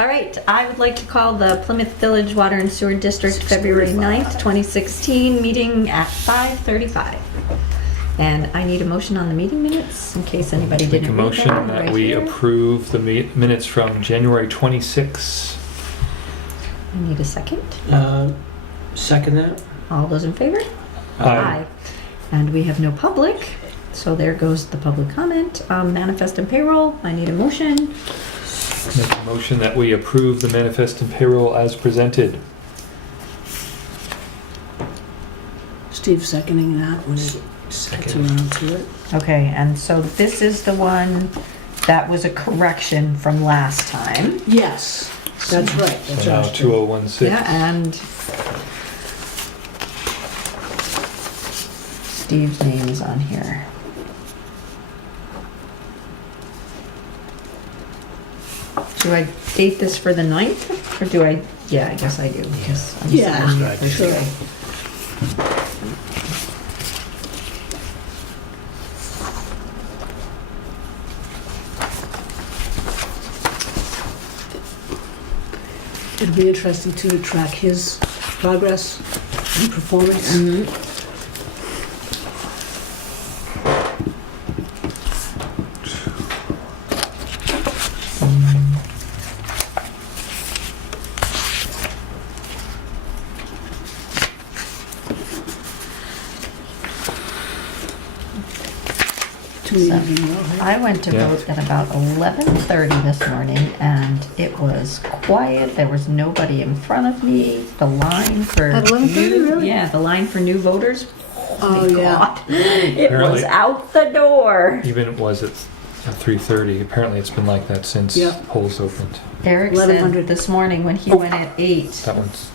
All right, I would like to call the Plymouth Village Water and Sewer District February 9th, 2016 meeting at 5:35. And I need a motion on the meeting minutes in case anybody Make a didn't read motion them that right we here. approve the minutes from January 26. I need a second. Second that? All those in favor? Aye. And we have no public, so there goes the public comment. Manifest and payroll, I need a motion. Make a motion that we approve the manifest and payroll as presented. Steve seconding that when he gets around to it. Okay, and so this is the one that was a correction from last time. Yes, that's right. That's So now right. 2016. Yeah, and Steve's name is on here. Do I date this for the 9th? Or do I? Yeah, I guess I do. Because I'm Yeah, signing it right, first sure. day. It'll be interesting too to track his progress and performance. Two meetings in a row, right? I went to Yeah. vote at about 11:30 this morning, and it was quiet. There was nobody in front of me. The line for At 11:30, new- really? Yeah, the line for new voters. Oh, my yeah. God. It was Apparently- out the door. Even it was at 3:30. Apparently it's been like that since Yeah. polls opened. Eric said 1100. this morning when he Oh. went at 8. That one's,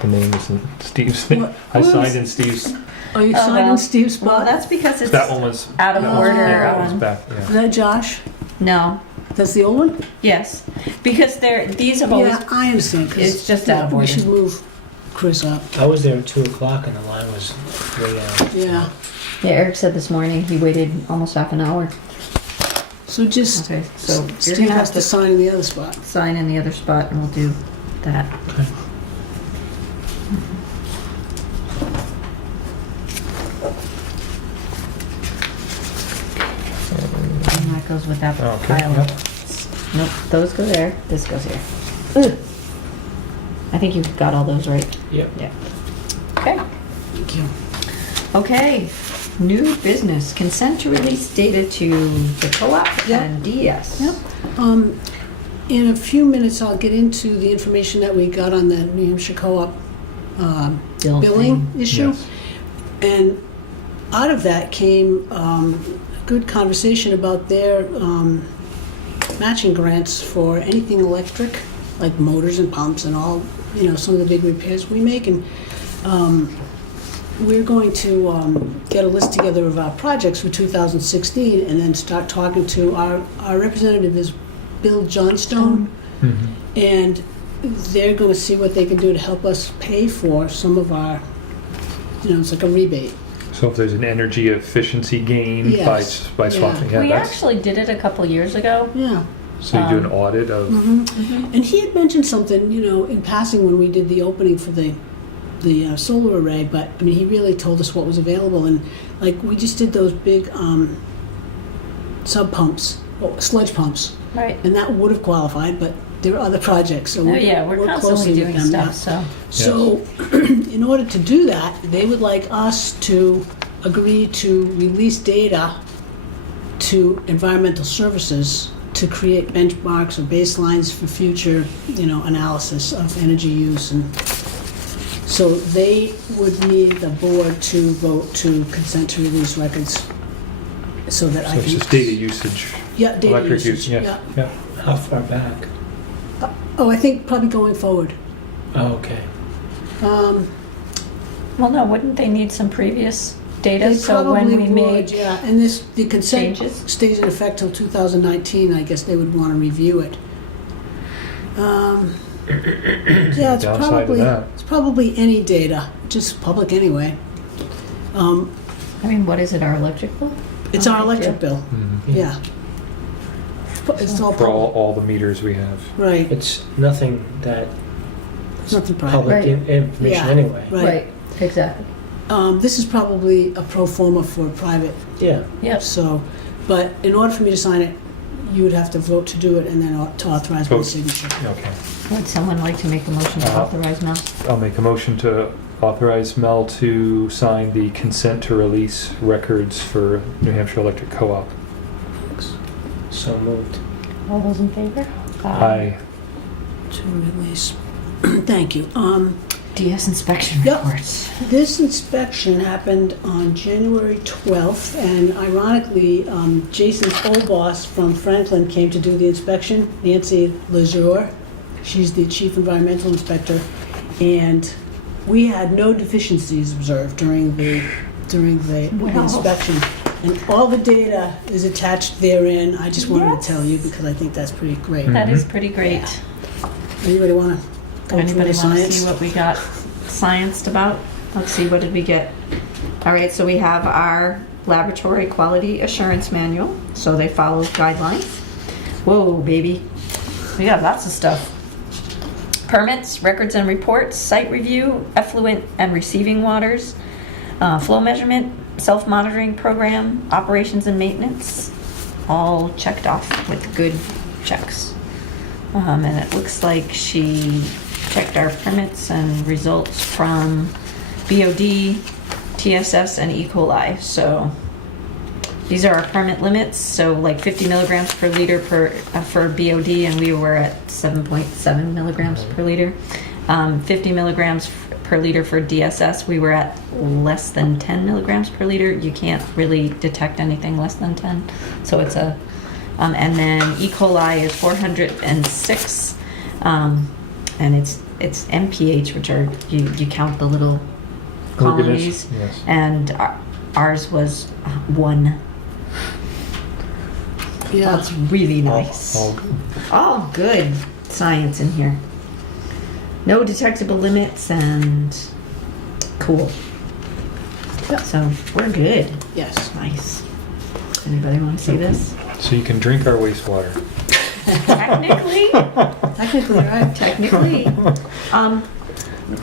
the name isn't Steve's. What- I what signed was- in Steve's. Oh, you Oh, signed well. in Steve's Well, spot? that's because it's That one was out of Oh. order. Yeah, it was on- back. Is Yeah. that Josh? No, That's the old one? yes, because these have always. Yeah, I understand. 'cause, It's just yeah, out of We order. should move Chris up. I was there at 2 o'clock and the line was way out. Yeah. Yeah, Eric said this morning he waited almost half an hour. So just, Okay, so you're Steve gonna has have to to sign in the other spot. sign in the other spot, and we'll do that. Okay. And that goes with that Okay, pile. yep. Nope, those go there, this goes here. Ugh. I think you've got all those right. Yep. Yeah. Okay. Thank you. Okay, new business, consent to release data to the co-op Yep. and DS. Yep. In a few minutes, I'll get into the information that we got on the New Hampshire Co-op Bill billing thing. issue. Yes. And out of that came a good conversation about their matching grants for anything electric, like motors and pumps and all, some of the big repairs we make. And we're going to get a list together of our projects for 2016 and then start talking to our representative is Bill Johnstone. Mhm. And they're going to see what they can do to help us pay for some of our, it's like a rebate. So if there's an energy efficiency gain Yes. by Yeah. swapping, yeah, We that's, actually did it a couple years ago. Yeah. so you do an audit of, And he had mentioned something, in passing when we did the opening for the solar array, but I mean, he really told us what was available. And like, we just did those big sub pumps, sludge pumps, Right. and that would have qualified, but there are other projects, so Oh, yeah, we're closely constantly with doing them, yeah. stuff, so. So, in order to do that, they would like us to agree to release data to environmental services to create benchmarks or baselines for future, analysis of energy use. And so they would need the board to vote to consent to release records so that so I it's can... just data usage, Yeah, data electric usage, use, yes, yeah. yeah. How far back? Oh, I think probably going forward. Oh, okay. Well, no, wouldn't they need some previous data? They So when probably we would, make yeah, and the consent changes? stays in effect till 2019, I guess they would want to review it. Yeah, Downside of that. it's probably any data, just public anyway. I mean, what is it, our electric bill? It's Oh, our yeah. electric bill, Mhm. yeah. It's all for public. all the meters we have. Right, It's nothing that it's nothing private. public Right. information Yeah. anyway. Right. exactly. This is probably a pro forma for private, Yeah. Yep. so, but in order for me to sign it, you would have to vote to do it and then to authorize my Vote. signature. Okay. Would someone like to make a motion to authorize Mel? I'll make a motion to authorize Mel to sign the consent to release records for New Hampshire Electric Co-op. So moved. All those in favor? Aye. To release. Thank you. DS inspection Yep. reports. This inspection happened on January 12th, and ironically, Jason's old boss from Franklin came to do the inspection, Nancy Lejour. She's the chief environmental inspector, and we had no deficiencies observed during the Wow. inspection. And all the data is attached therein. I just wanted Yes. to tell you because I think that's pretty great. That is pretty great. Anybody want to go through Anybody the want to science? see what we got scienced about? Let's see, what did we get? All right, so we have our laboratory quality assurance manual, so they follow guidelines. Whoa, baby. We got lots of stuff. Permits, records and reports, site review, effluent and receiving waters, flow measurement, self-monitoring program, operations and maintenance, all checked off with good checks. And it looks like she checked our permits and results from BOD, TSS, and E. coli. So these are our permit limits. So like 50 milligrams per liter for BOD, and we were at 7.7 milligrams per liter. 50 milligrams per liter for DSS, we were at less than 10 milligrams per liter. You can't really detect anything less than 10. So it's a and then E. coli is 406, and it's MPH, which are you count the little colonies, Yes. and ours was 1. Yeah. That's really nice. All good. All good science in here. No detectable limits and cool. So we're good. Yes. Nice. Anybody want to see this? So you can drink our wastewater. Technically, Technically, right? technically.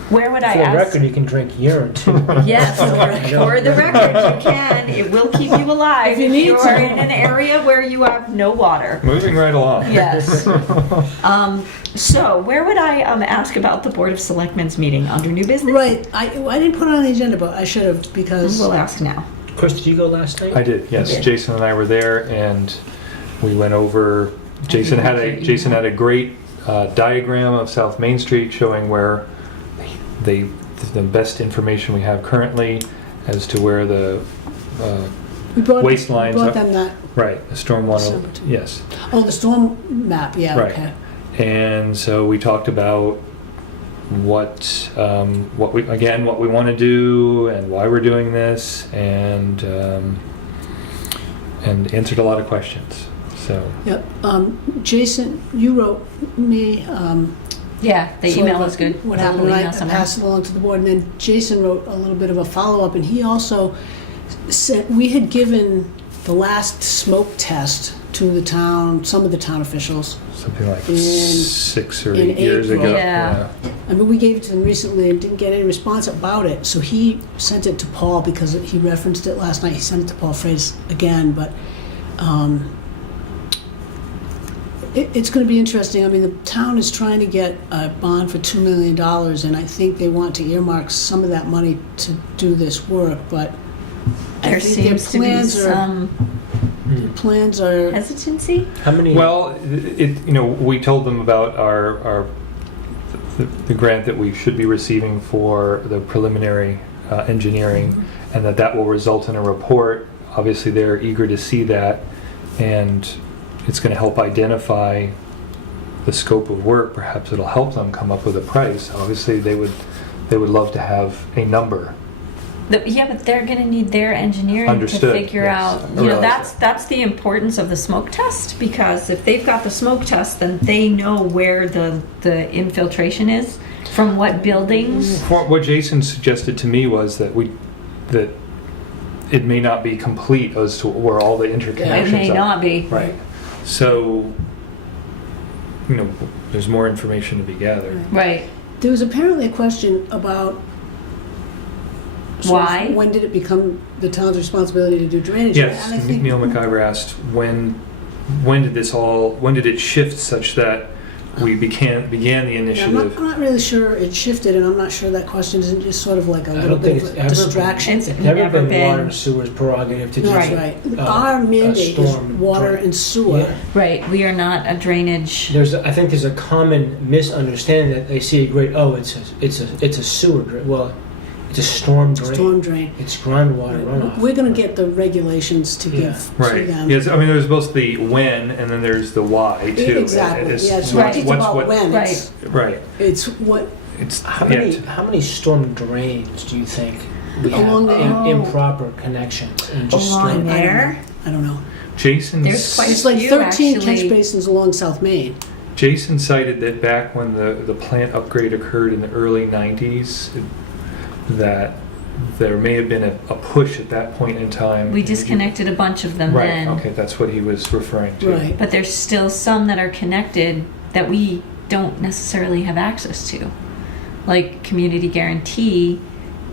Where would I For the ask? record, you can drink urine too. Yes, for the record, you can. It will keep you alive If you need you to. are in an area where you have no water. Moving right along. Yes. So where would I ask about the Board of Selectmen's meeting under new business? Right. I didn't put it on the agenda, but I should have because We'll ask now. Chris, did you go last night? I did, yes. Okay. Jason and I were there, and we went over. Jason had a great diagram of South Main Street showing where the best information we have currently as to where the we brought, waste lines brought are- them that. right the stormwater. December two. Yes, Oh, the storm map. Yeah. Right. Okay. and so we talked about what we want to do and why we're doing this, and answered a lot of questions. So Yep. Jason, you wrote me. Yeah, the sort email of was good. What A happened, little right? email I somewhere. passed it along to the board, and then Jason wrote a little bit of a follow-up, and he also said we had given the last smoke test to the town, some of the town officials. something like In- 6 or in 8 years April. ago. Yeah. I mean, we gave it to them recently and didn't get any response about it, so he sent it to Paul because he referenced it last night. He sent it to Paul Freitas again, but it's going to be interesting. I mean, the town is trying to get a bond for $2 million, and I think they want to earmark some of that money to do this work, but There I think their seems to be some plans are hesitancy. How many? Well, we told them about the grant that we should be receiving for the preliminary engineering, and that will result in a report. Obviously, they're eager to see that, and it's going to help identify the scope of work. Perhaps it'll help them come up with a price. Obviously, they would love to have a number. Yeah, but they're going to need their engineering Understood, to figure yes. out. I You know, realize that's the importance of the smoke test, because if they've got the smoke test, then they know where the infiltration is from what buildings. What Jason suggested to me was that it may not be complete as to where all the interconnections It may are. not be. Right. So, you know, there's more information to be gathered. Right. There was apparently a question about sort of Why? when did it become the town's responsibility to do drainage? Yes, And I think Neil McIver asked when did it shift such that we began the Yeah, initiative? I'm not really sure it shifted, and I'm not sure that question isn't just sort of like a I little don't think bit it's of a ever distraction. It's Never never been been. water and sewer's prerogative to do That's Right. right. uh, Our a mandate is storm water drain. and sewer. Yeah. Right. We are not a drainage. I think there's a common misunderstanding that they see a great, it's a sewer drain. Well, it's a storm drain. Storm drain. It's groundwater runoff. We're going to get the regulations to Yeah. give to Right. them. Yes, I mean, there's both the when and then there's the why too. Exactly. It's Yeah, it's Right. not just what's about what. when. Right. Right. It's what. It's How yeah, many storm drains do you think we have Along the- in improper connections and just Along storm? there. I don't know. Jason's There's quite It's like few, 13 catch actually. basins along South Main. Jason cited that back when the plant upgrade occurred in the early 90s, that there may have been a push at that point in time. We disconnected a bunch of them Right, then. okay, that's what he was referring to. Right. But there's still some that are connected that we don't necessarily have access to. Like community guarantee,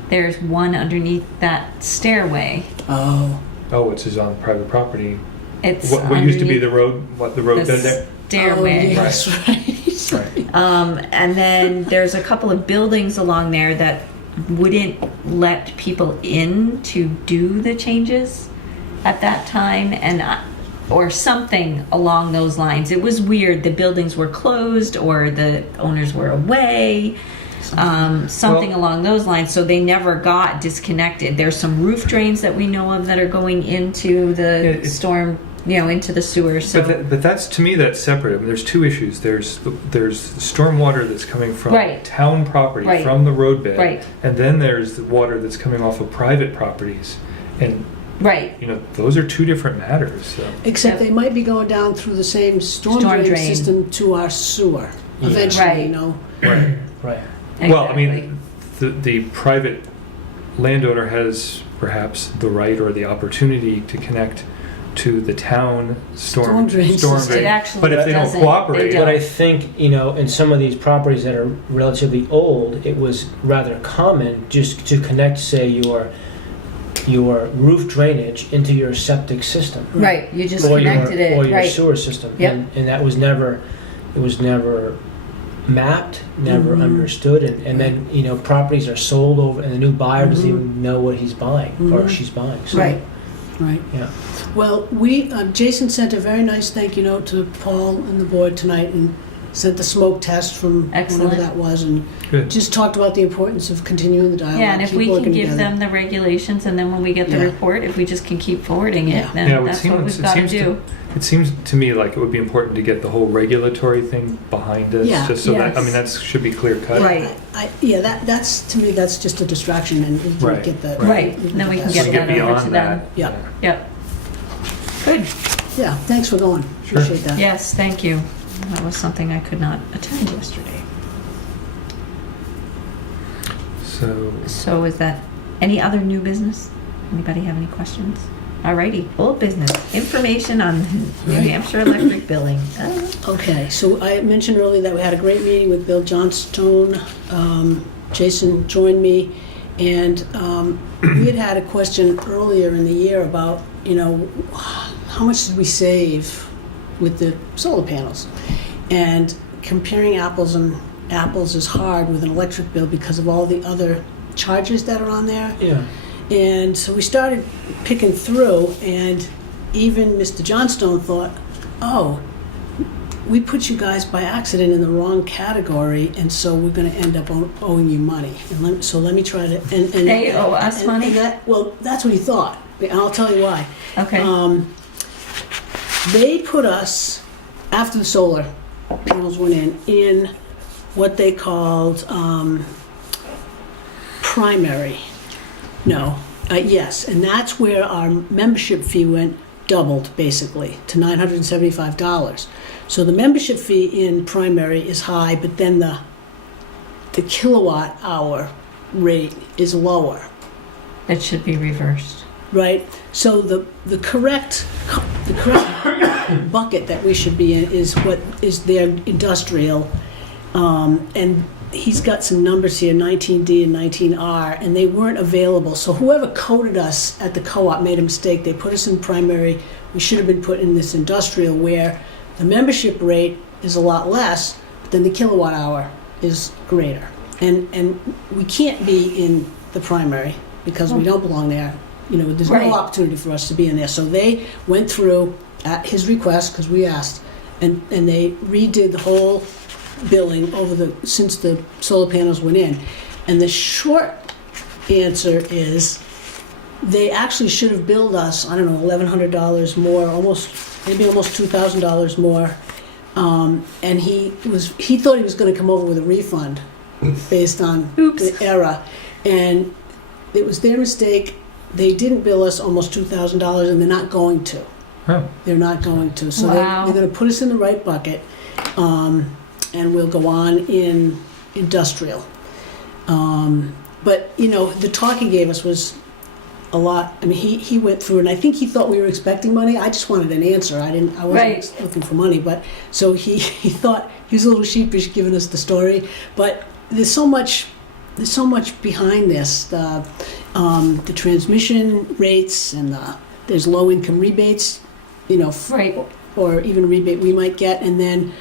there's one underneath that stairway. Oh. Oh, it's just on private property. It's What used to be underneath the road, what the road the did there? stairway. Oh, yes, right. Right. And then there's a couple of buildings along there that wouldn't let people in to do the changes at that time, or something along those lines. It was weird. The buildings were closed, or the owners were away. Something Well- along those lines. So they never got disconnected. There's some roof drains that we know of that are going into the Yeah, it's- storm, into the sewer. So But that's, to me, that's separate. I mean, there's two issues. There's stormwater that's coming from Right. town property, Right. from the roadbed, Right. and then there's the water that's coming off of private properties, and right. those are two different matters. So. Except Yep. they might be going down through the same storm Storm drain drain. system to our sewer. Yeah. Eventually, Right. Right. Right. Well, I Exactly. mean, the private landowner has perhaps the right or the opportunity to connect to the town Storm drain system. It actually but if they don't doesn't. cooperate, They But don't. I think, in some of these properties that are relatively old, it was rather common just to connect, say, your roof drainage into your septic system. Right, you just or connected your, it, or your right. sewer system. Yep. And that was never, it was never mapped, never Mhm. understood, and then, properties are sold over, and the new buyer doesn't Mhm. even know what he's buying, or Mhm. she's buying. So, Right. Right. Yeah. Well, Jason sent a very nice thank you note to Paul and the board tonight, and sent the smoke test from Excellent. whatever that was, and good. just talked about the importance of continuing the dialogue. Yeah, and if keep we can working give together. them the regulations, and then when we get the Yeah. report, if we just can keep forwarding it, Yeah. then Yeah, it would that's seem- what it we've got to seems to- do. It seems to me like it would be important to get the whole regulatory thing behind us, Yeah. just so that, I Yes. mean, that should be clear cut. Right. That's to me, that's just a distraction, and we can Right, get that. Right, then we can So get we that over beyond to them. that. Yeah. Yep. Good. Yeah, thanks for going. Sure. Appreciate that. Yes, thank you. That was something I could not attend yesterday. So is that any other new business? Anybody have any questions? Alrighty, old business. Information on New Right. Hampshire electric billing. Okay, so I mentioned earlier that we had a great meeting with Bill Johnstone. Jason joined me, and we had a question earlier in the year about, how much did we save with the solar panels? And comparing apples and apples is hard with an electric bill because of all the other charges that are on there. Yeah. And so we started picking through, and even Mr. Johnstone thought, oh, we put you guys by accident in the wrong category, and so we're going to end up owing you money. And so let me try to... And They owe us money? Well, that's what he thought, and I'll tell you why. Okay. They put us, after the solar panels went in what they called primary. No, yes, and that's where our membership fee doubled, basically, to $975. So the membership fee in primary is high, but then the kilowatt hour rate is lower. It should be reversed. Right? So the correct the correct bucket that we should be in is what is their industrial, and he's got some numbers here, 19D and 19R, and they weren't available. So whoever coded us at the co-op made a mistake. They put us in primary. We should have been put in this industrial where the membership rate is a lot less, but then the kilowatt hour is greater. And we can't be in the primary because we don't belong there. You know, there's Right. no opportunity for us to be in there. So they went through at his request, because we asked, and they redid the whole billing since the solar panels went in. And the short answer is they actually should have billed us, I don't know, $1,100 more, maybe almost $2,000 more. And he thought he was going to come over with a refund based on the error. And it was their mistake. They didn't bill us almost $2,000, and they're not going to. Oh. They're not going to. So Wow. they're going to put us in the right bucket, and we'll go on in industrial. But, you know, the talk he gave us was a lot. I mean, he went through, and I think he thought we were expecting money. I just wanted an answer. I wasn't Right. looking for money. But so he thought he was a little sheepish giving us the story. But there's so much behind this. The transmission rates, and there's low income rebates, you know, Right. or even a rebate we might get, and then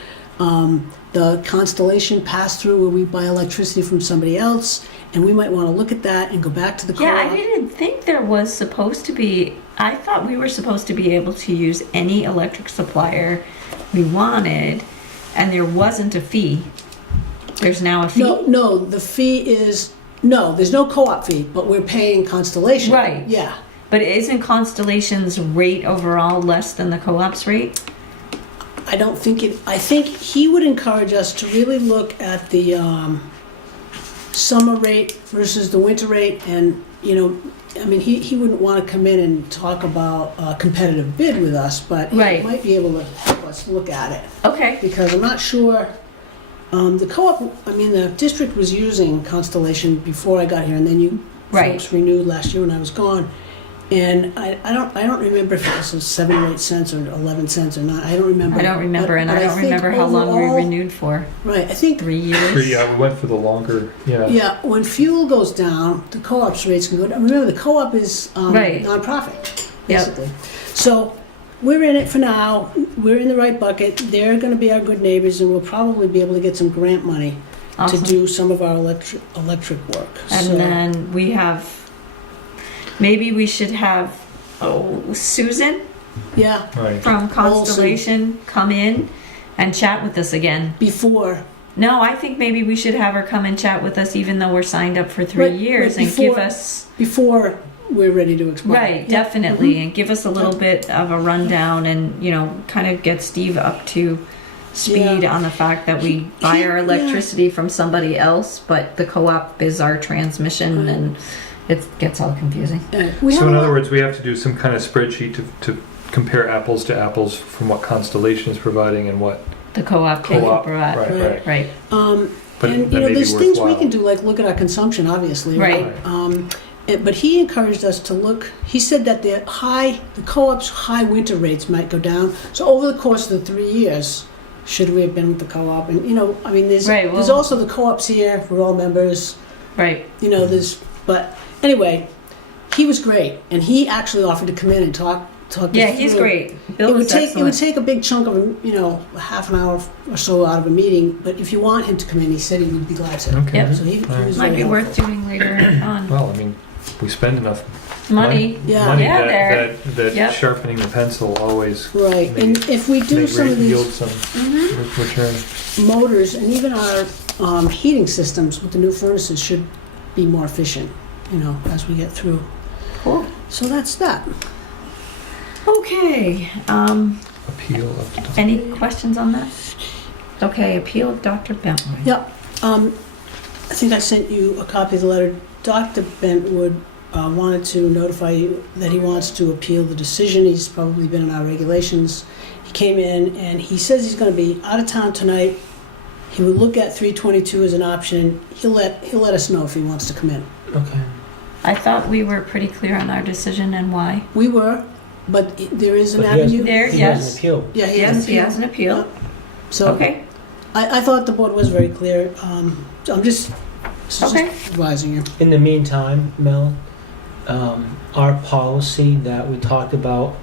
the Constellation pass-through where we buy electricity from somebody else, and we might want to look at that and go back to the co-op. Yeah, I didn't think there was supposed to be. I thought we were supposed to be able to use any electric supplier we wanted, and there wasn't a fee. There's now a fee. No, the fee is, no, there's no co-op fee, but we're paying Constellation. Right. Yeah. But isn't Constellation's rate overall less than the co-op's rate? I don't think I think he would encourage us to really look at the summer rate versus the winter rate, and, you know, I mean, he wouldn't want to come in and talk about a competitive bid with us, but Right. he might be able to help us look at it. Okay. Because I'm not sure, the co-op, I mean, the district was using Constellation before I got here, and then you Right. folks renewed last year when I was gone. And I don't remember if it was 7 or 8 cents or 11 cents or not. I don't remember. I don't remember, and I don't think remember how long we overall- renewed for. Right, I think, 3 years? Yeah, we went for the longer, yeah. yeah, when fuel goes down, the co-op's rates can go down. Remember, the co-op is Right. nonprofit, Yep. basically. So we're in it for now. We're in the right bucket. They're going to be our good neighbors, and we'll probably be able to get some grant money Awesome. to do some of our electric work. And So- then we have, maybe we should have, Susan yeah, Right. from Constellation come in and chat with us again. before. No, I think maybe we should have her come and chat with us even though we're signed up for 3 Right, years right, and give before- us, Before we're ready to expire. right, Yeah. definitely, Mhm. and give us a little bit of a rundown and, you know, kind of get Steve up to speed Yeah. on the fact that we buy our Yeah. electricity from somebody else, but the co-op is our transmission, and it gets all confusing. We So have in a other lot- words, we have to do some kind of spreadsheet to compare apples to apples from what Constellation is providing and what The co-op can co-op, provide. right. Right. But and, that you know, may be there's things we worthwhile. can do, like look at our consumption, obviously, right? Right. But he encouraged us to look. He said that the co-op's high winter rates might go down. So over the course of the 3 years, should we have been with the co-op? And, you know, I mean, there's Right, there's well- also the co-ops here. We're all members. Right. You know, but anyway, he was great, and he actually offered to come in and talk. Yeah, us he's through. great. Bill It would is take excellent. a big chunk of a half an hour or so out of a meeting. But if you want him to come in, he said he would be glad to. Okay. Yep. So he was Might very be worth helpful. doing later on. Well, I mean, we spend enough Money. Yeah. money Yeah, there. that Yep. sharpening the pencil always Right, may- and if we do may some of yield these some Mm-hmm. return. motors, and even our heating systems with the new furnaces should be more efficient, you know, as we get through. Cool. So that's that. Okay. Appeal of the Any questions on that? Okay, appeal of Dr. Bentley. Yep. I think I sent you a copy of the letter. Dr. Bentwood wanted to notify you that he wants to appeal the decision. He's probably been in our regulations. He came in and he says he's going to be out of town tonight. He would look at 322 as an option. He'll let us know if he wants to come in. Okay. I thought we were pretty clear on our decision and why. We were, but there is an But he has- avenue. There, He yes. has an appeal. Yeah, Yes, he has an appeal. So Okay, I thought the board was very clear. So I'm just Okay. advising you. In the meantime, Mel, our policy that we talked about,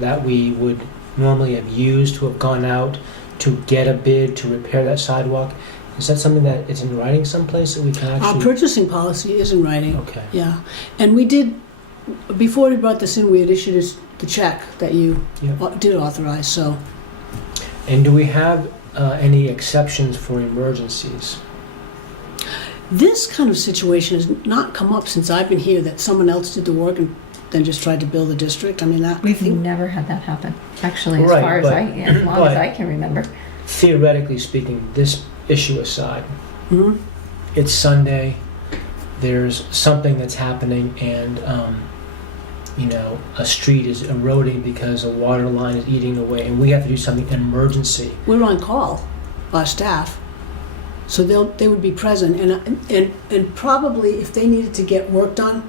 that we would normally have used to have gone out to get a bid to repair that sidewalk, is that something that is in writing someplace that we can Our actually? purchasing policy is in writing. Okay. Yeah, and we did, before we brought this in, we had issued the check that you Yeah. did authorize, so. And do we have any exceptions for emergencies? This kind of situation has not come up since I've been here, that someone else did the work and then just tried to bill the district. I mean, that. we've never had that happen, actually, as Right, far as but- as long as but- I can remember. Theoretically speaking, this issue aside, Mhm. it's Sunday, there's something that's happening, and a street is eroding because a water line is eating away, and we have to do something emergency. We're on call, our staff, so they would be present, and probably if they needed to get work done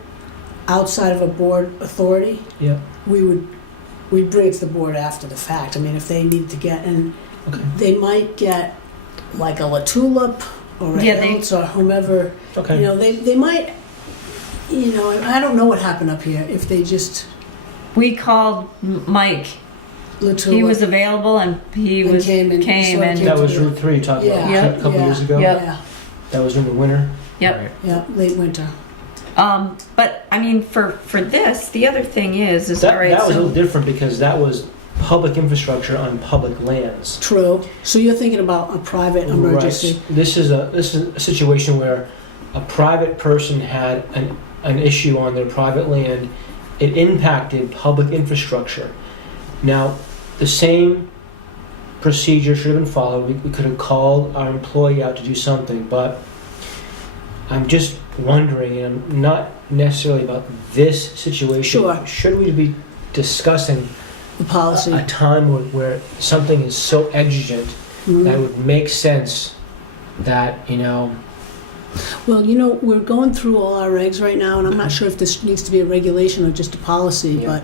outside of a board authority, Yeah. we'd bring it to the board after the fact. I mean, if they needed to get, and Okay. they might get like a La Tulip or a Yeah, Hills or whomever, Okay. they might, I don't know what happened up here, if they just, We called Mike. La Tulip. He was available and he And was came and came sort of and came That was Route 3 you talked about Yeah. a couple Yeah. years ago. Yep. Yeah, That was in the winter. yep. Right. yeah, late winter. But I mean, for this, the other thing is all That, right. that was a So little different because that was public infrastructure on public lands. True. So you're thinking about a private emergency. Right. This is a situation where a private person had an issue on their private land. It impacted public infrastructure. Now, the same procedure should have been followed. We could have called our employee out to do something, but I'm just wondering, and I'm not necessarily about this situation. Sure. Should we be discussing The policy. a time where something is so exigent Mhm. that would make sense that, Well, we're going through all our regs right now, and I'm not sure if this needs to be a regulation or just a policy, Yeah.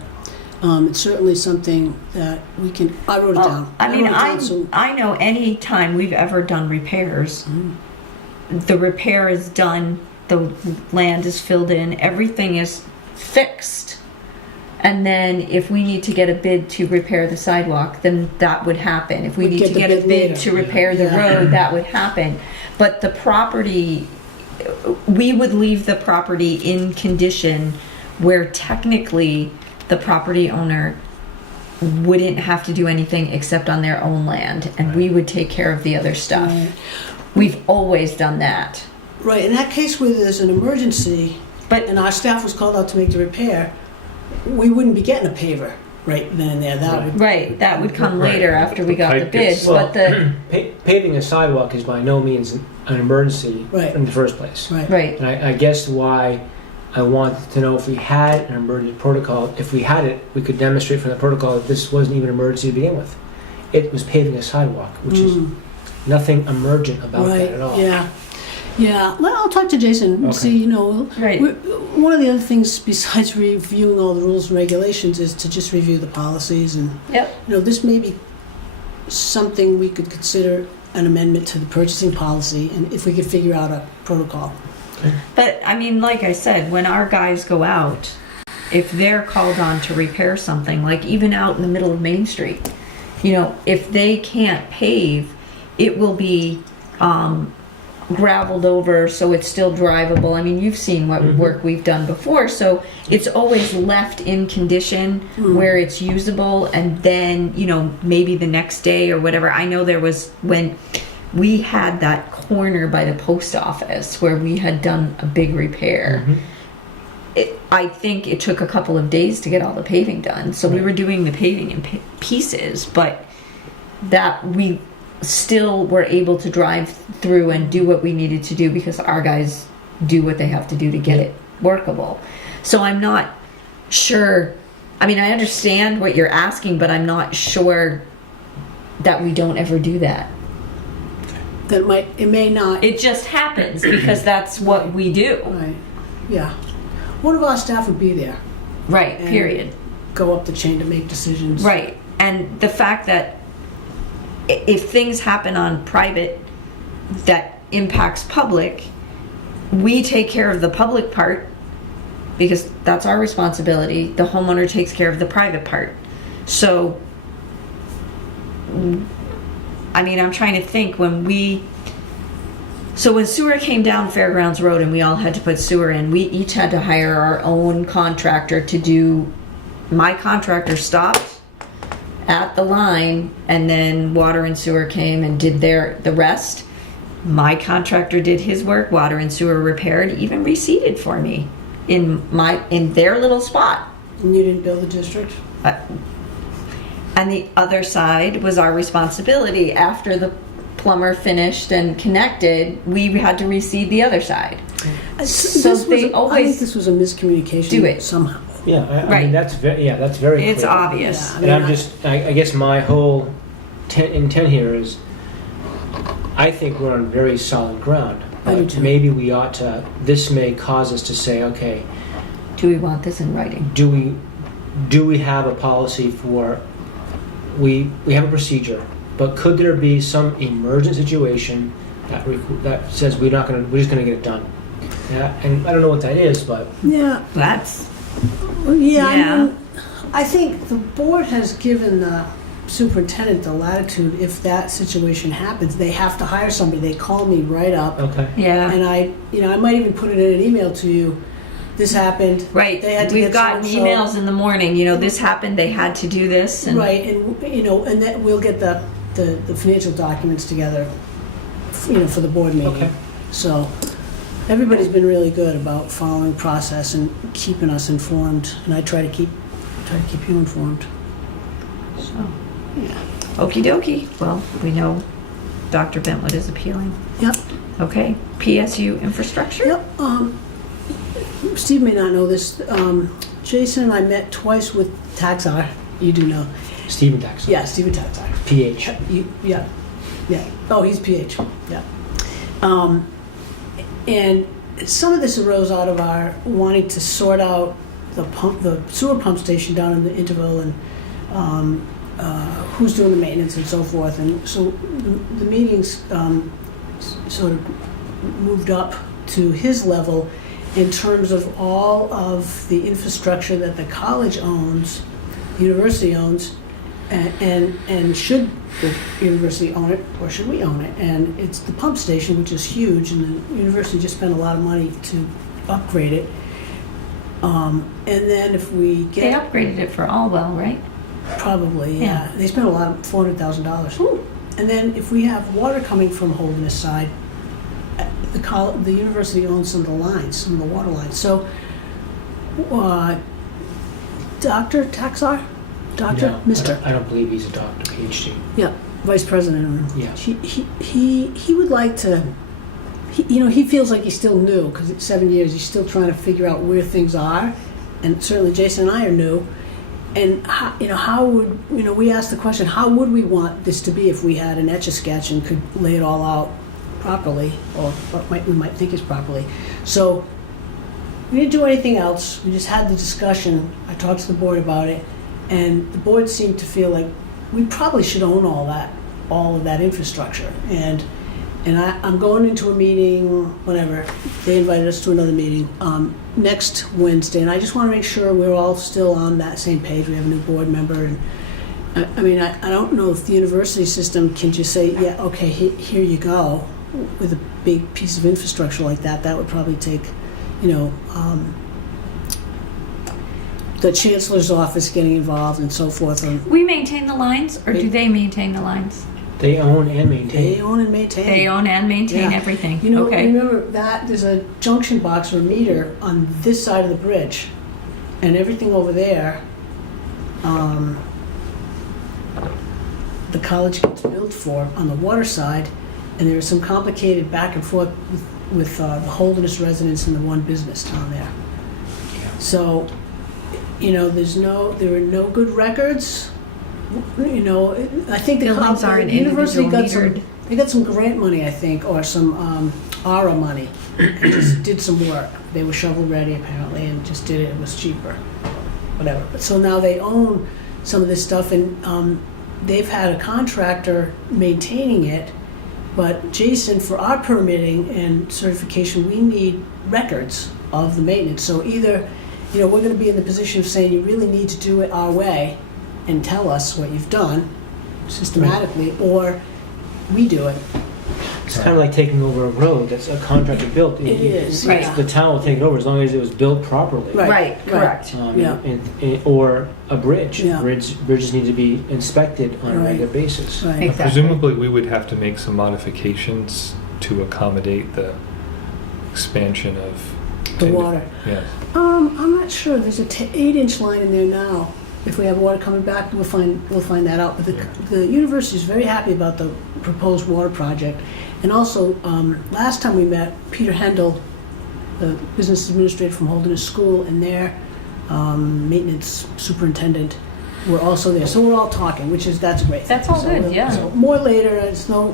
but it's certainly something that we can, I wrote it Well, down. I mean, wrote it down, so- I know any time we've ever done repairs, Mhm. the repair is done, the land is filled in, everything is fixed. And then if we need to get a bid to repair the sidewalk, then that would happen. If we We'd need get to the get a bid bid later. to repair the Yeah. road, that would happen. But the property, we would leave the property in condition where technically the property owner wouldn't have to do anything except on their own land, and we would take care of the other stuff. Right. We've always done that. Right, in that case where there's an emergency, But and our staff was called out to make the repair, we wouldn't be getting a paver right then and there. That would, right, that would come Right. later after we got the Pipe gets- bids, but the, paving a sidewalk is by no means an emergency Right. in the first place. right. right, And I guess why I wanted to know if we had an emergency protocol. If we had it, we could demonstrate from the protocol that this wasn't even an emergency to begin with. It was paving a sidewalk, which is Mm. nothing emergent about Right, that at all. yeah. Yeah, well, I'll talk to Jason and Okay. see, right. one of the other things besides reviewing all the rules and regulations is to just review the policies, and Yep. this may be something we could consider an amendment to the purchasing policy, and if we could figure out a protocol. But I mean, like I said, when our guys go out, if they're called on to repair something, like even out in the middle of Main Street, if they can't pave, it will be graveled over so it's still drivable. I mean, you've seen what Mhm. work we've done before, so it's always left in condition where it's usable, and then, maybe the next day or whatever. I know there was when we had that corner by the post office where we had done a big repair. Mhm. I think it took a couple of days to get all the paving done. So we Right. were doing the paving in pieces, but that we still were able to drive through and do what we needed to do because our guys do what they have to do to get it workable. So I'm not sure. I mean, I understand what you're asking, but I'm not sure that we don't ever do that. It may not. It just happens because that's what we do. Right, yeah. One of our staff would be there. Right, And- period. go up the chain to make decisions. Right, and the fact that if things happen on private that impacts public, we take care of the public part because that's our responsibility. The homeowner takes care of the private part. So, I mean, I'm trying to think when sewer came down Fairgrounds Road and we all had to put sewer in, we each had to hire our own contractor to do. My contractor stopped at the line, and then water and sewer came and did the rest. My contractor did his work, water and sewer repaired, even reseeded for me in their little spot. And you didn't bill the district? And the other side was our responsibility. After the plumber finished and connected, we had to reseed the other side. So I think always this was a miscommunication. do it. Somehow. Yeah, I Right. mean, that's very It's clear. obvious. Yeah. And I'm just, I guess my whole intent here is, I think we're on very solid ground. I do But too. maybe we ought to, this may cause us to say, okay, Do we want this in writing? do we have a policy for, we have a procedure, but could there be some emergent situation that says we're just gonna get it done? Yeah, and I don't know what that is, but Yeah. That's Yeah, Yeah. I think the board has given the superintendent the latitude. If that situation happens, they have to hire somebody. They call me right up, okay. yeah. and I might even put it in an email to you. This happened. Right. They had to We've get gotten so-and-so. emails in the morning. This happened. They had to do this. And Right, and then we'll get the financial documents together, for the board meeting. Okay. So everybody's been really good about following process and keeping us informed, and I try to keep you informed. So, okie dokie. Well, we know Dr. Bentwood is appealing. Yep. Okay. PSU infrastructure. Yep. Steve may not know this. Jason and I met twice with Taxar. You do know. Stephen Taxon. Yeah, Stephen Taxar. PH. Yeah. Oh, he's PH. Yeah. And some of this arose out of our wanting to sort out the sewer pump station down in the interval, and who's doing the maintenance and so forth. And so the meetings sort of moved up to his level in terms of all of the infrastructure that the college owns, the university owns, and should the university own it, or should we own it? And it's the pump station, which is huge, and the university just spent a lot of money to upgrade it. And then if we They get, upgraded it for Allwell, right? probably, Yeah. they spent a lot of $400,000. And then if we have water coming from Holderness side, the university owns some of the lines, some of the water lines. So, Dr. Taxar? Doctor? No, Mr.? I don't believe he's a doctor, PhD. Yeah, vice president. Yeah. He would like to. He feels like he's still new because it's 7 years. He's still trying to figure out where things are, and certainly Jason and I are new. And how would we asked the question, how would we want this to be if we had an Etch-a-Sketch and could lay it all out properly, or what we might think is properly. So we didn't do anything else. We just had the discussion. I talked to the board about it, and the board seemed to feel like we probably should own all of that infrastructure. And I'm going into a meeting, whatever. They invited us to another meeting next Wednesday, and I just want to make sure we're all still on that same page. We have a new board member, and I don't know if the university system can just say, yeah, okay, here you go, with a big piece of infrastructure like that. That would probably take, the chancellor's office getting involved and so forth. We maintain the lines, or do they maintain the lines? They own and maintain. They own and maintain. They own and maintain Yeah. everything. Okay. Remember that there's a junction box or meter on this side of the bridge, and everything over there, the college gets billed for on the water side, and there's some complicated back and forth with the Holderness residents and the one business down there. So, there are no good records. I think the Buildings aren't university individual got some grant money, I think, or some ARA money, and just did some work. They were shovel ready apparently, and just did it. It was cheaper. whatever. So now they own some of this stuff, and they've had a contractor maintaining it. But Jason, for our permitting and certification, we need records of the maintenance. So either, we're going to be in the position of saying you really need to do it our way and tell us what you've done systematically, or we do it. It's kind of like taking over a road that's a contractor built. It is, Right. yeah. The town will take it over as long as it was built properly. Right. Correct. Yeah. Or a bridge. Yeah. Bridges need to be inspected on a Right. regular basis. Right. Exactly. Presumably, we would have to make some modifications to accommodate the expansion of The water. Yes. I'm not sure. There's a 8-inch line in there now. If we have water coming back, we'll find that out. But the university is very happy about the proposed water project. And also, last time we met, Peter Hendel, the business administrator from Holderness School, and their maintenance superintendent were also there. So we're all talking, that's great. That's all So good, we'll- yeah. So more later. It's no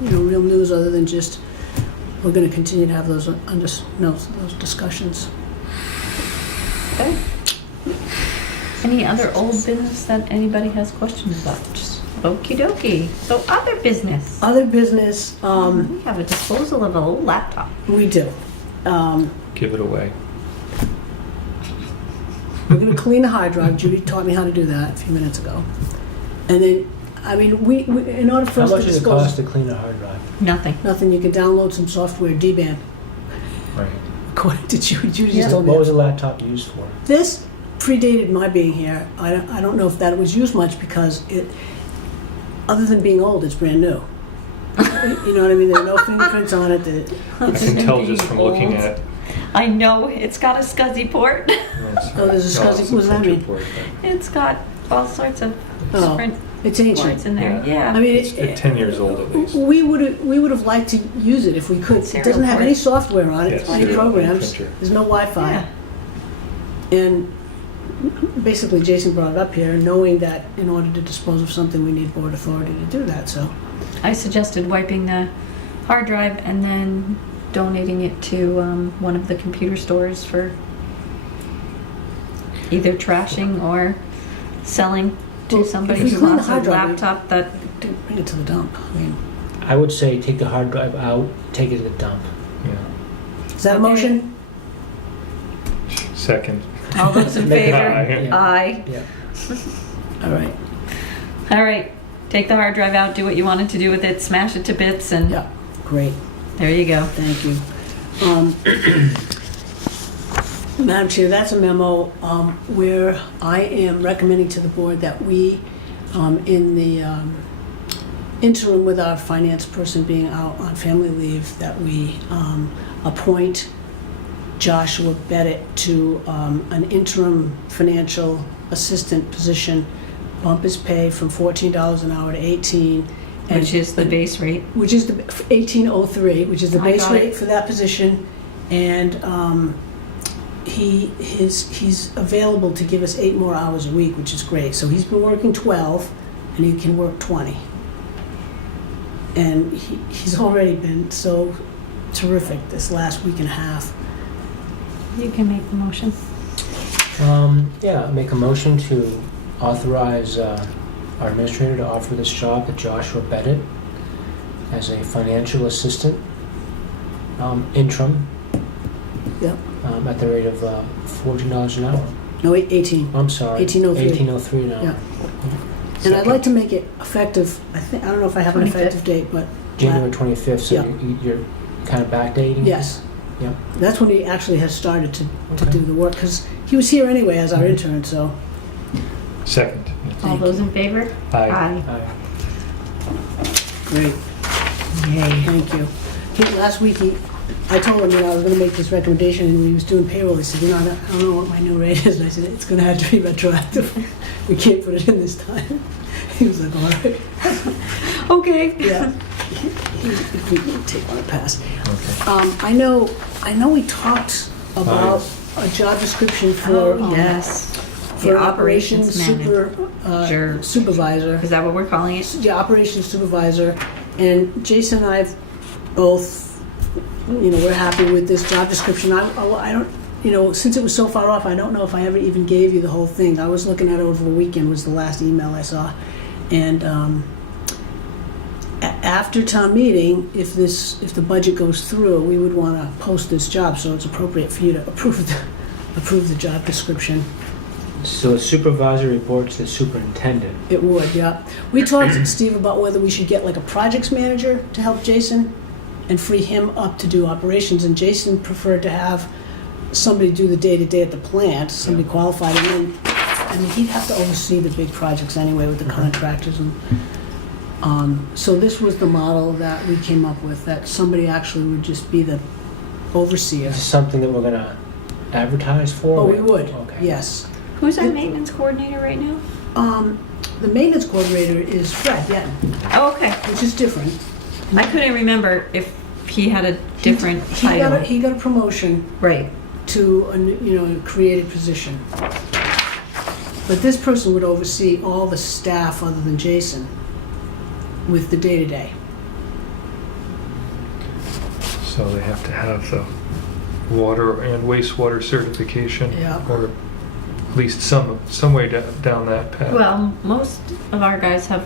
real news other than just we're going to continue to have those discussions. Okay. Any other old business that anybody has questions about? Just okie dokie. So other business. Other business, We have a disposal of an old laptop. we do. Give it away. We're going to clean the hard drive. Judy taught me how to do that a few minutes ago. And then, we in order for How us to much does it dispose, cost to clean a hard drive? Nothing. nothing. You can download some software, D-Ban. Right. According to Judy, Judy Yeah. just told me. What was the laptop used for? This predated my being here. I don't know if that was used much because other than being old, it's brand new. You know what I mean? There are no fingerprints on it. I can tell just from looking Old. at it. I know it's got a SCSI port. Oh, there's a SCSI. it's What does that printer mean? port, but It's got all sorts of Oh, different It's ports ancient. in there. Yeah. I mean, It's 10 years old at least. we would have liked to use it if we could. It Serial doesn't have port. any software on it, Yes, any serial programs. printer. There's no Wi-Fi. Yeah. And basically, Jason brought it up here, knowing that in order to dispose of something, we need board authority to do that. So, I suggested wiping the hard drive and then donating it to one of the computer stores for either trashing or selling to Well, somebody if we who clean the wants a hard drive, we- laptop that bring it to the dump. I mean, I would say take the hard drive out, take it to the dump. Yeah. is that a Okay. motion? Second. all those in Make it favor? aye. Aye. Yeah. All right. All right. Take the hard drive out, do what you wanted to do with it, smash it to bits, and Yeah. Great. there you go. Thank you. Madam Chair, that's a memo where I am recommending to the board that we, in the interim with our finance person being out on family leave, that we appoint Joshua Bennett to an interim financial assistant position, bump his pay from $14 an hour to $18. Which is the base rate. Which is the 1803, which is the I base got rate it. for that position, and he's available to give us 8 more hours a week, which is great. So he's been working 12, and he can work 20, and he's already been so terrific this last week and a half. You can make the motion. Yeah, make a motion to authorize our administrator to offer this job to Joshua Bennett as a financial assistant, interim, Yep. at the rate of $14 an hour. No, 18. I'm sorry. 1803. 1803 an hour. Yeah. And I'd like to make it effective. I don't know if I have an 25th. effective date, but January 25th, so Yeah. you're kind of backdating? yes. Yep. That's when he actually has started to Okay. do the work, because he was here anyway as our Mhm. intern. So. Second. All Thank those you. in favor? Aye. Aye. Great. Yay. Thank you. Last week, I told him I was going to make this recommendation, and when he was doing payroll, he said, I don't know what my new rate is. And I said, it's going to have to be retroactive. We can't put it in this time. He was like, all right. Okay. Yeah. He can take on a pass. Okay. I know we talked about a job description for, Oh, yes. for The operations manager. Sure. supervisor. Is that what we're calling it? Yeah, operations supervisor, and Jason and I both, we're happy with this job description. I you know, since it was so far off, I don't know if I ever even gave you the whole thing. I was looking at it over the weekend, was the last email I saw. And after town meeting, if the budget goes through, we would want to post this job, so it's appropriate for you to approve the job description. So the supervisor reports to the superintendent. It would, yeah. We talked to Steve about whether we should get like a projects manager to help Jason and free him up to do operations, and Jason preferred to have somebody do the day-to-day at the plant, somebody qualified, and then, I mean, he'd have to oversee the big projects anyway with the contractors, and so this was the model that we came up with, that somebody actually would just be the overseer. Is this something that we're gonna advertise for? Oh, we would, Okay. yes. Who's our maintenance coordinator right now? The maintenance coordinator is Fred Yetton, Oh, okay. which is different. I couldn't remember if he had a different title. He got a promotion Right. to a created position. But this person would oversee all the staff other than Jason with the day-to-day. So they have to have the water and wastewater certification. Yeah. Or at least some way down that path. Well, most of our guys have,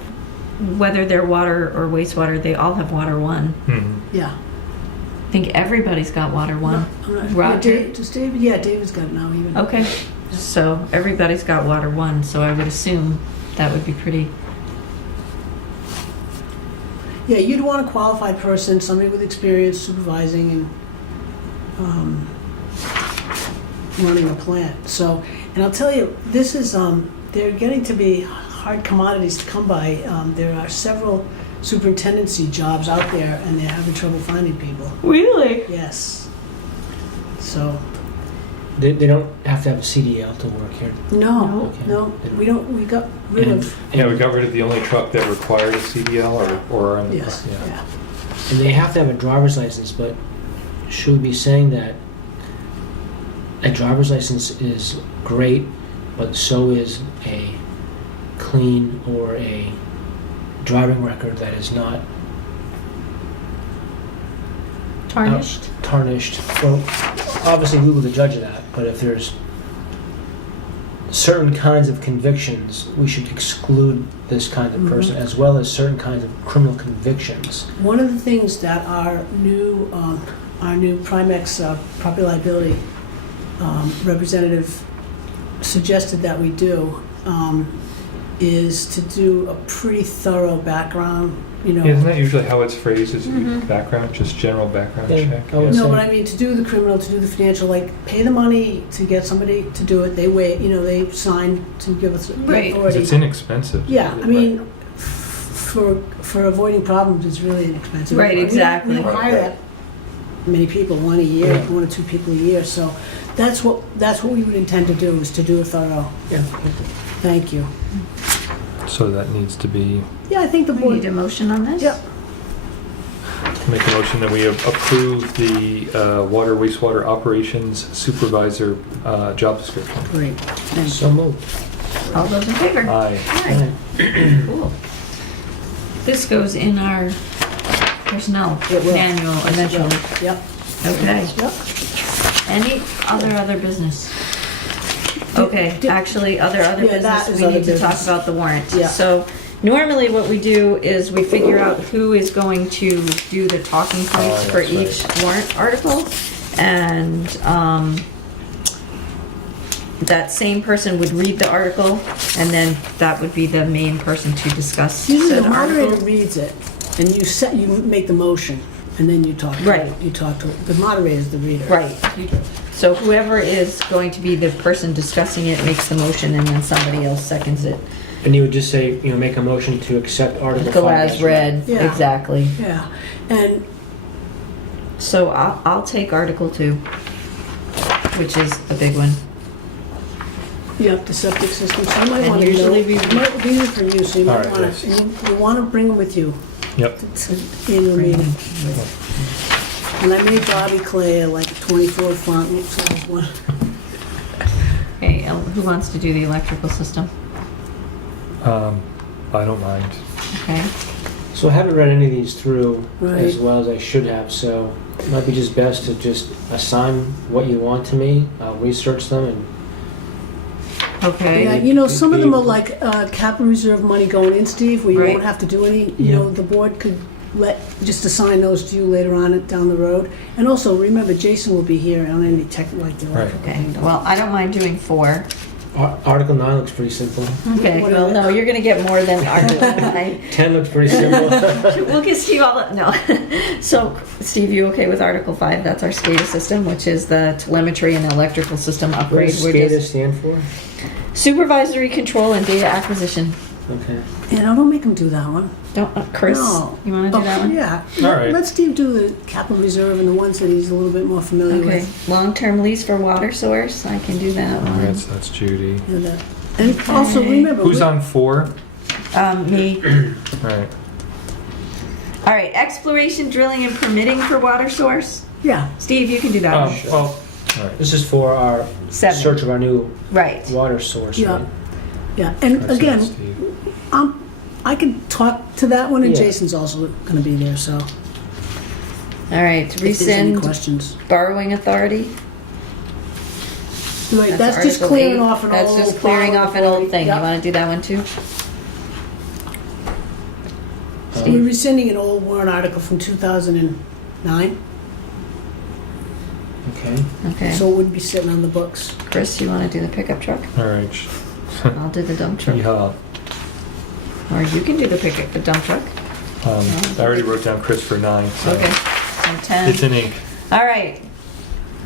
whether they're water or wastewater, they all have water one. Mhm. Yeah. I think everybody's got water one. I'm not- Roger? Yeah, does David? Yeah, David's got it now even. Okay. So everybody's got water one, so I would assume that would be pretty. Yeah, you'd want a qualified person, somebody with experience supervising and running a plant. So, and I'll tell you, this is, they're getting to be hard commodities to come by. There are several superintendency jobs out there, and they're having trouble finding people. Really? Yes. So, They don't have to have a CDL to work here. no, Okay. no, we don't, we got rid of, Yeah, we got rid of the only truck that required a CDL or yes, yeah. yeah. And they have to have a driver's license, but should we be saying that a driver's license is great, but so is a clean or a driving record that is not Tarnished? tarnished? Well, obviously we were the judge of that, but if there's certain kinds of convictions, we should exclude this kind of person, as well as certain kinds of criminal convictions. One of the things that our new Primex property liability representative suggested that we do is to do a pretty thorough background, Isn't that usually how it's phrased? Is Mhm. background, just general background Yeah, check? I would No, say- but I mean, to do the criminal, to do the financial, like, pay the money to get somebody to do it, they wait, they sign to give us the Right. 'Cause authority. it's inexpensive. Yeah, I Right. mean, for avoiding problems, it's really inexpensive. Right, exactly. We don't hire that many people, one a year, one or two people a year, so that's what we would intend to do, is to do a thorough. Yeah. Thank you. So that needs to be, Yeah, I think the We board. need a motion on this? Yep. make a motion that we approve the water wastewater operations supervisor job description. Great, thank you. So moved. All those in favor? Aye. Aye. Cool. This goes in our personnel It will. manual eventually. Yep. Okay. Yep. Any other business? Okay, actually, other Yeah, that business, is we other need to talk business. about the warrant. Yeah. So normally what we do is we figure out who is going to do the talking points for that's each warrant article. And that same person would read the article, and then that would be the main person to discuss Usually said the moderator article. reads it, and you make the motion, and then you talk. Right. You talk to, the moderator is the reader. Right. So whoever is going to be the person discussing it makes the motion, and then somebody else seconds it. And you would just say, make a motion to accept Article 5. Go as read, Yeah. exactly. Yeah, and So I'll take Article 2, which is a big one. Yep, the septic system, so you might And want to know, usually it might be for you, so you might All right, want yes. to, you want to bring them with you Yep. to the annual meeting. And I made Bobby Clay a 24 font size one. Okay, who wants to do the electrical system? I don't mind. Okay. So I haven't read any of these through Right. as well as I should have, so it might be just best to just assign what you want to me. I'll research them and Okay. Yeah, you know, some of them are like capital reserve money going in, Steve, where you Right. won't have to do any, you Yeah. know, the board could just assign those to you later on down the road. And also, remember, Jason will be here on any tech, like the Right. Okay, well, I don't mind doing 4. Article 9 looks pretty simple. Okay, What well, are no, you're gonna get more than Article 9. 10 looks pretty simple. We'll give Steve all the, no. So, Steve, you okay with Article 5? That's our SCADA system, which is the telemetry and electrical system What upgrade. does We're SCADA just stand for? supervisory control and data acquisition. Okay. Yeah, no, don't make him do that one. Don't, Chris, No. you wanna do that one? Yeah. All right. Let Steve do the capital reserve and the ones that he's a little bit more familiar Okay, with. long-term lease for water source, I can do that one. That's Judy. And also, Okay. remember, Who's on 4? Me. Right. All right, exploration, drilling, and permitting for water source. Yeah, Steve, you can do that one. Well, all right. This is for our 7. search of our new Right. water source, Yeah. right? yeah. And That's again, Steve. I can talk to that one, and Yeah. Jason's also going to be there, so All right, if there's any rescind questions. borrowing authority. Right, that's just Article clearing 8. off an old. That's just clearing off an old thing. You Yep. wanna do that one too? We're rescinding an old warrant article from 2009, Okay. Okay. so it wouldn't be sitting on the books. Chris, you wanna do the pickup truck? All right. I'll do the dump truck. Yeah. Or you can do the dump truck. I already wrote down Chris for 9, so Okay. So 10. it's in ink. All right.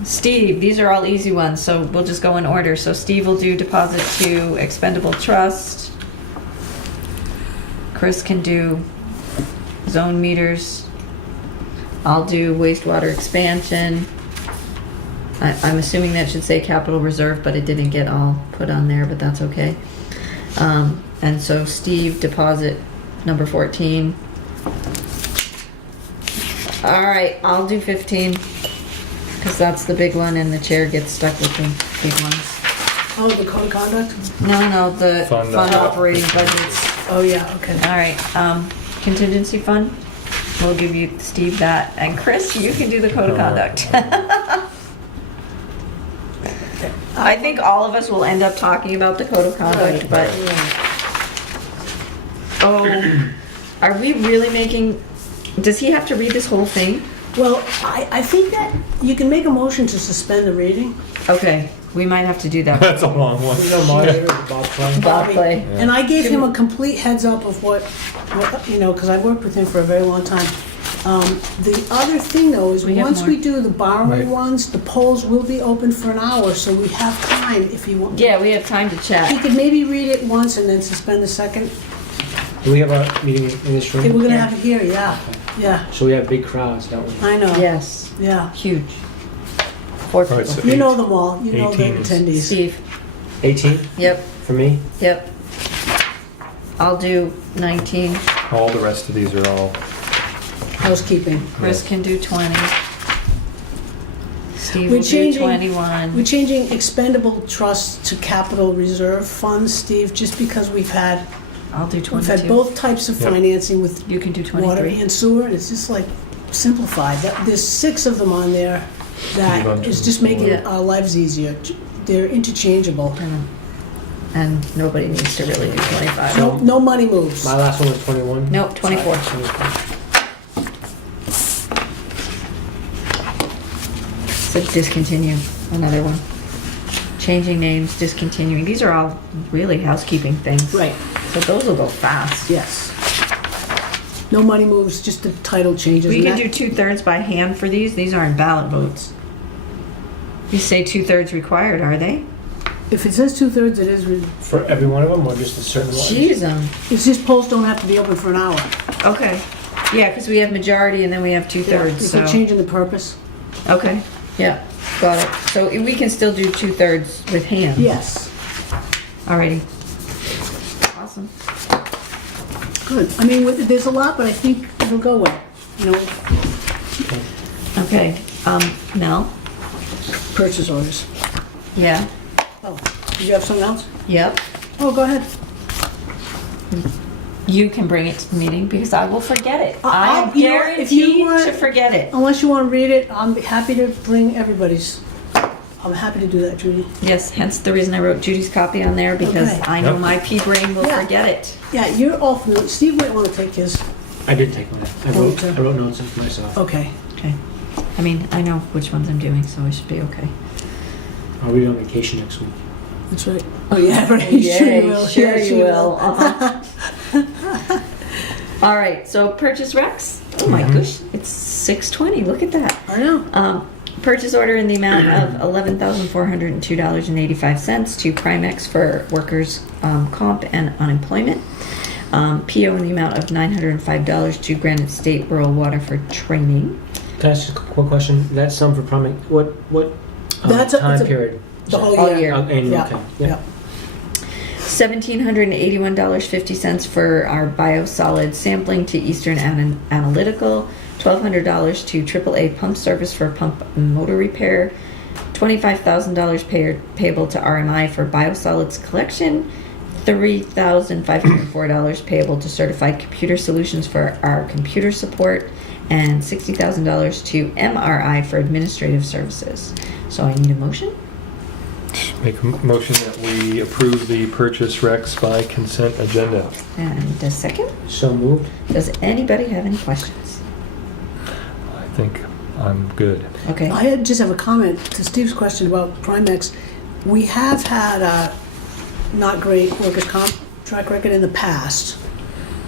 Steve, these are all easy ones, so we'll just go in order. So Steve will do deposit to expendable trust. Chris can do zone meters. I'll do wastewater expansion. I'm assuming that should say capital reserve, but it didn't get all put on there, but that's okay. And so Steve, deposit number 14. All right, I'll do 15, because that's the big one and the chair gets stuck with the big ones. Oh, the code of conduct? No, the Fund fund op- operating budgets. Oh, yeah, okay. All right, contingency fund, we'll give you, Steve, that. And Chris, you can do the code of conduct. I think all of us will end up talking about the code of conduct, but, oh, are we really making, does he have to read this whole thing? Well, I think that you can make a motion to suspend the reading. Okay, we might have to do that. That's a long one. Who's our moderator? Bob Klein? Bob play. And I gave him a complete heads up of what you know, because I worked with him for a very long time. The other thing though is We have once more. we do the borrowing Right. ones, the polls will be open for an hour, so we have time if he wants. Yeah, we have time to He chat. could maybe read it once and then suspend the second. Do we have our meeting in this Okay, we're room? gonna Yeah. have it here, yeah, yeah, So we have big crowds, don't we? I know. Yes, Yeah, huge. 4 All right, people. so you know eight- them all, you know the 18 is- attendees. Steve, 18 yep, for me? yep. I'll do 19. All the rest of these are all. Housekeeping. Chris can do 20. Steve We're will do changing- 21. We're changing expendable trusts to capital reserve funds, Steve, just because we've had I'll do We've had 22. both types of Yep. financing with You can do water 23. and sewer, and it's just like simplified. There's 6 of them on there Leave on that is to just the making board. our lives easier. They're interchangeable. And nobody needs to really do 25. No money moves. My last one was 21. Nope, 24. So discontinue, another one. Changing names, discontinuing. These are all really housekeeping things. Right, So those will go fast. yes. No money moves, just the title changes. We and can that- do 2/3 by hand for these. These aren't ballot votes. These say 2/3 required, are they? If it says 2/3, it is, For every one of them, or just a certain one? Jeez, it's just polls don't have to be open for an hour. okay. Yeah, because we have majority and then we have Yeah, 2/3, If so. we're changing the purpose. Okay, yeah, got it. So we can still do 2/3 with hand. Yes, Alrighty. Awesome. good. I mean, there's a lot, but I think it'll go well, you know, Okay, Mel? purchase orders. Yeah, Oh, did you have something else? yep. Oh, go ahead. You can bring it to the meeting because I will forget it. I'll- I'm you know what, if you guaranteed want- to forget it. Unless you want to read it, I'm happy to bring everybody's. I'm happy to do that, Judy. Yes, hence the reason I wrote Judy's copy on there because Okay. I know Yep. my pea brain will Yeah. forget it. Yeah, you're all familiar. Steve might want to take his. I did take one. I wrote notes in for myself. Okay. Okay. I mean, I know which ones I'm doing, so I should be okay. I'll be on vacation next week. That's right. Oh, yeah, right. Sure you will. Sure Yeah, you will. Uh-huh. All right, so purchase recs. Oh my gosh, it's 6:20. Look at that. I know. Purchase order in the amount of $11,402.85 to Primex for workers' comp and unemployment. PO in the amount of $905 to Granite State Rural Water for training. Can I ask a quick question? That sum for plumbing, what That's a- time it's a- period? The whole All year. year. Annual, Yeah. okay. Yeah. $1,781.50 for our biosolid sampling to Eastern Analytical. $1,200 to AAA Pump Service for pump motor repair. $25,000 payable to RMI for biosolids collection. $3,504 payable to Certified Computer Solutions for our computer support. And $60,000 to MRI for administrative services. So I need a motion. Make a motion that we approve the purchase recs by consent agenda. And a second. So moved. Does anybody have any questions? I think I'm good. Okay. Just have a comment to Steve's question about Primex. We have had a not great workers' comp track record in the past.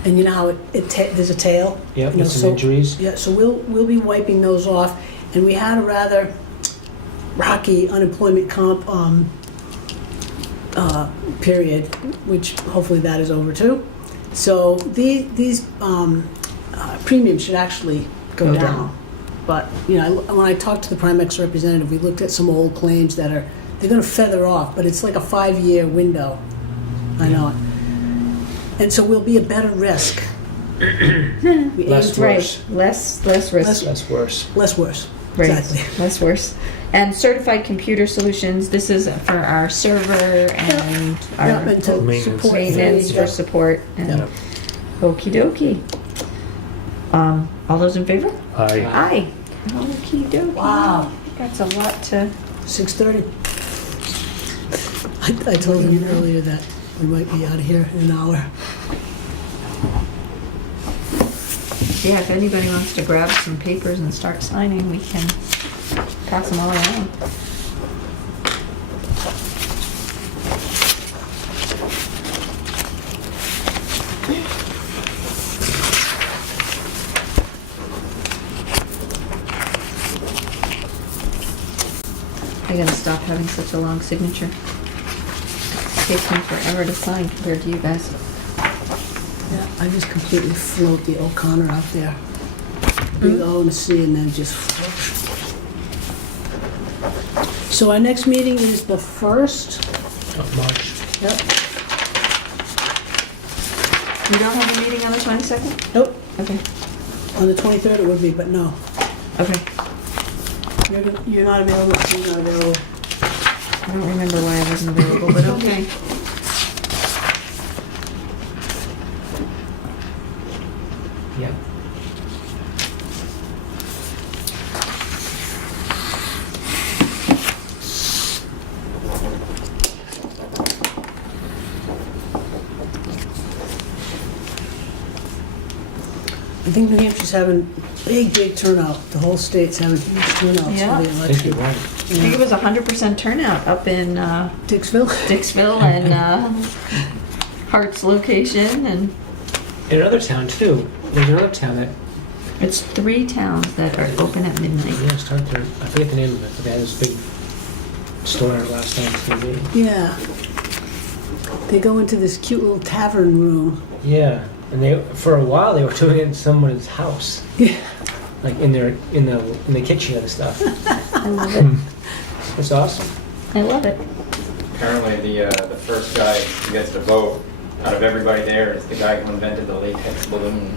And you know how there's a tail? Yep, You know, with some injuries. Yeah, so we'll be wiping those off. And we had a rather rocky unemployment comp period, which hopefully that is over too. So these premiums should actually go Go down. down. But you know, when I talked to the Primex representative, we looked at some old claims that they're going to feather off, but it's like a 5-year window. I know it. And so we'll be a better risk. We aim Less to- worse. Less risk. That's worse. Less worse. Right. Exactly. Less worse. And Certified Computer Solutions, this is for our server and Yeah, our and to Maintenance. support maintenance fees, for yeah. support. And Yep. okie dokie. All those in favor? Aye. Aye. Okie dokie. Wow. That's a lot to... 6:30. I told him earlier that we might be out of here in an hour. Yeah, if anybody wants to grab some papers and start signing, we can pass them all around. I gotta stop having such a long signature. It takes me forever to sign compared to you guys. Yeah, I just completely float the O'Connor out there. Big O and a C and then just whoosh. So our next meeting is the 1st. Not much. Yep. You don't have a meeting on the 22nd? Nope. Okay. On the 23rd it would be, but no. Okay. You're not available. You're not available. I don't remember why I wasn't available, but okay. Yep. I think New Hampshire's having big turnout. The whole state's having huge turnouts Yeah. for the I think you're election. right. I think it was 100% turnout up in Dixville? Dixville and Hart's location, and In another town too. There's another town that it's 3 towns that are open at midnight. start there. I forget the name of it, but they had this big story on it last night on TV. Yeah. They go into this cute little tavern room. Yeah, and they for a while they were doing it in someone's house, Yeah. like in the kitchen and stuff. I love it. It's awesome. I love it. Apparently, the first guy who gets to vote out of everybody there is the guy who invented the latex balloon.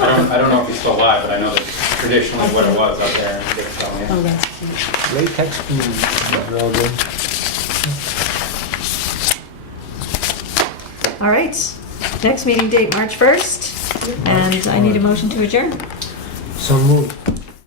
I don't know if he's still alive, but I know that's traditionally what it was out there in Dixville. Oh, Yeah. that's cute. Latex balloon. They're all good. All right. Next meeting date, March 1st, and I need a motion to adjourn. So moved.